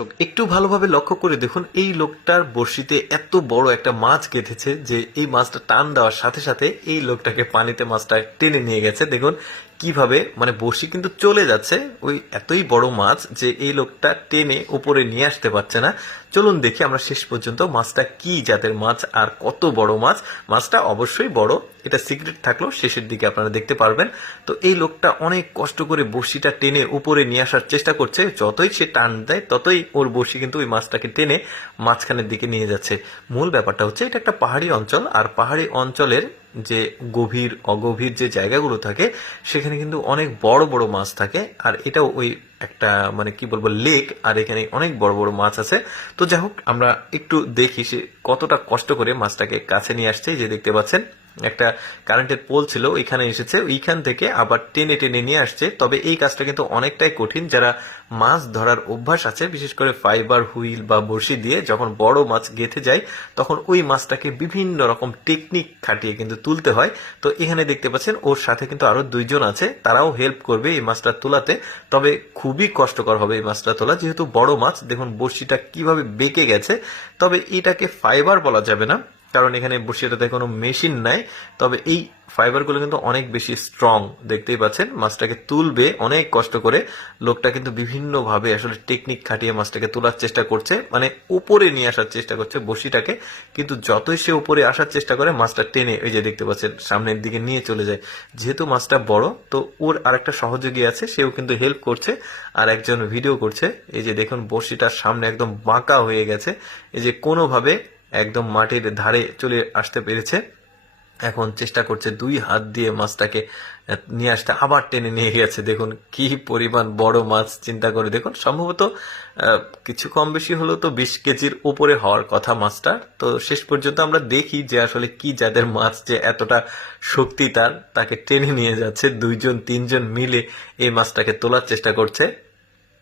তো একটু ভালোভাবে লক্ষ্য করে দেখুন, এই লোকটার বড়শিতে এত বড় একটা মাছ গেঁথেছে যে এই মাছটা টান দেওয়ার সাথে সাথে এই লোকটাকে পানিতে মাছটা টেনে নিয়ে গেছে। দেখুন কিভাবে, মানে বড়শি কিন্তু চলে যাচ্ছে, ওই এতই বড় মাছ যে এই লোকটা টেনে উপরে নিয়ে আসতে পারছে না। চলুন দেখি আমরা শেষ পর্যন্ত মাছটা কি জাতের মাছ আর কত বড় মাছ। মাছটা অবশ্যই বড়, এটা সিক্রেট থাকলেও শেষের দিকে আপনারা দেখতে পারবেন। তো এই লোকটা অনেক কষ্ট করে বড়শিটা টেনে উপরে নিয়ে আসার চেষ্টা করছে, যতই সে টান দেয় ততই ওর বড়শি কিন্তু ওই মাছটাকে টেনে মাঝখানের দিকে নিয়ে যাচ্ছে। মূল ব্যাপারটা হচ্ছে এটা একটা পাহাড়ি অঞ্চল, আর পাহাড়ি অঞ্চলের যে গভীর অগভীর যে জায়গাগুলো থাকে সেখানে কিন্তু অনেক বড় বড় মাছ থাকে, আর এটাও ওই একটা মানে কি বলবো লেক, আর এখানে অনেক বড় বড় মাছ আছে। তো যাই হোক, আমরা একটু দেখি সে কতটা কষ্ট করে মাছটাকে কাছে নিয়ে আসছে। যে দেখতে পাচ্ছেন একটা কারেন্টের পোল ছিল, ওইখানে এসেছে, ওইখান থেকে আবার টেনে টেনে নিয়ে আসছে। তবে এই কাজটা কিন্তু অনেকটাই কঠিন। যারা মাছ ধরার অভ্যাস আছে, বিশেষ করে ফাইবার হুইল বা বড়শি দিয়ে যখন বড় মাছ গেঁথে যায় তখন ওই মাছটাকে বিভিন্ন রকম টেকনিক খাটিয়ে কিন্তু তুলতে হয়। তো এখানে দেখতে পাচ্ছেন ওর সাথে কিন্তু আরো দুইজন আছে, তারাও হেল্প করবে এই মাছটা তোলাতে। তবে খুবই কষ্টকর হবে এই মাছটা তোলা, যেহেতু বড় মাছ। দেখুন বড়শিটা কিভাবে বেঁকে গেছে। তবে এটাকে ফাইবার বলা যাবে না, কারণ এখানে বড়শিটাতে কোনো মেশিন নাই। তবে এই ফাইবারগুলো কিন্তু অনেক বেশি স্ট্রং। দেখতেই পাচ্ছেন মাছটাকে তুলবে অনেক কষ্ট করে। লোকটা কিন্তু বিভিন্ন ভাবে আসলে টেকনিক খাটিয়ে মাছটাকে তোলার চেষ্টা করছে, মানে উপরে নিয়ে আসার চেষ্টা করছে বড়শিটাকে। কিন্তু যতই সে উপরে আসার চেষ্টা করে মাছটা টেনে ওই যে দেখতে পাচ্ছেন সামনের দিকে নিয়ে চলে যায়। যেহেতু মাছটা বড়, তো ওর আরেকটা সহযোগী আছে, সেও কিন্তু হেল্প করছে, আর একজন ভিডিও করছে। এই যে দেখুন বড়শিটার সামনে একদম বাঁকা হয়ে গেছে, এই যে কোনোভাবে একদম মাটির ধারে চলে আসতে পেরেছে। এখন চেষ্টা করছে দুই হাত দিয়ে মাছটাকে নিয়ে আসতে, আবার টেনে নিয়ে গেছে। দেখুন কি পরিমাণ বড় মাছ, চিন্তা করে দেখুন। সম্ভবত কিছু কম বেশি হলেও তো 20 কেজির উপরে হওয়ার কথা মাছটা। তো শেষ পর্যন্ত আমরা দেখি যে আসলে কি যাদের মাছ যে এতটা শক্তি তাকে টেনে নিয়ে যাচ্ছে। দুইজন তিনজন মিলে এই মাছটাকে তোলার চেষ্টা করছে।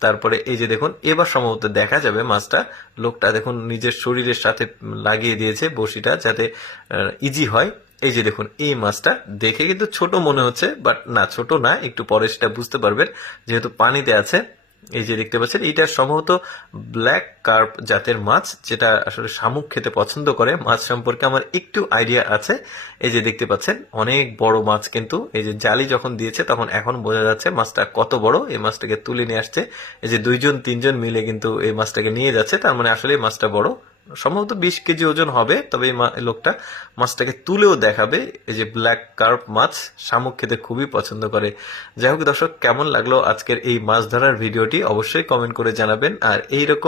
তারপরে এই যে দেখুন এবার সম্ভবত দেখা যাবে মাছটা। লোকটা দেখুন নিজের শরীরের সাথে লাগিয়ে দিয়েছে বড়শিটা, যাতে ইজি হয়। এই যে দেখুন এই মাছটা দেখে কিন্তু ছোট মনে হচ্ছে, বাট না, ছোট না, একটু পরে সেটা বুঝতে পারবেন যেহেতু পানিতে আছে। এই যে দেখতে পাচ্ছেন এটা সম্ভবত ব্ল্যাক কার্প জাতের মাছ, যেটা আসলে শামুক খেতে পছন্দ করে। মাছ সম্পর্কে আমার একটু আইডিয়া আছে। এই যে দেখতে পাচ্ছেন অনেক বড় মাছ, কিন্তু এই যে জালি যখন দিয়েছে তখন এখন বোঝা যাচ্ছে মাছটা কত বড়। এই মাছটাকে তুলে নিয়ে আসছে, এই যে দুইজন তিনজন মিলে কিন্তু এই মাছটাকে নিয়ে যাচ্ছে। তার মানে আসলে মাছটা বড়, সম্ভবত 20 কেজি ওজন হবে। তবে এই লোকটা মাছটাকে তুলেও দেখাবে। এই যে ব্ল্যাক কার্প মাছ, শামুক খেতে খুবই পছন্দ করে। যাই হোক দর্শক, কেমন লাগলো আজকের এই মাছ ধরার ভিডিওটি অবশ্যই কমেন্ট করে জানাবেন। আর এইরকম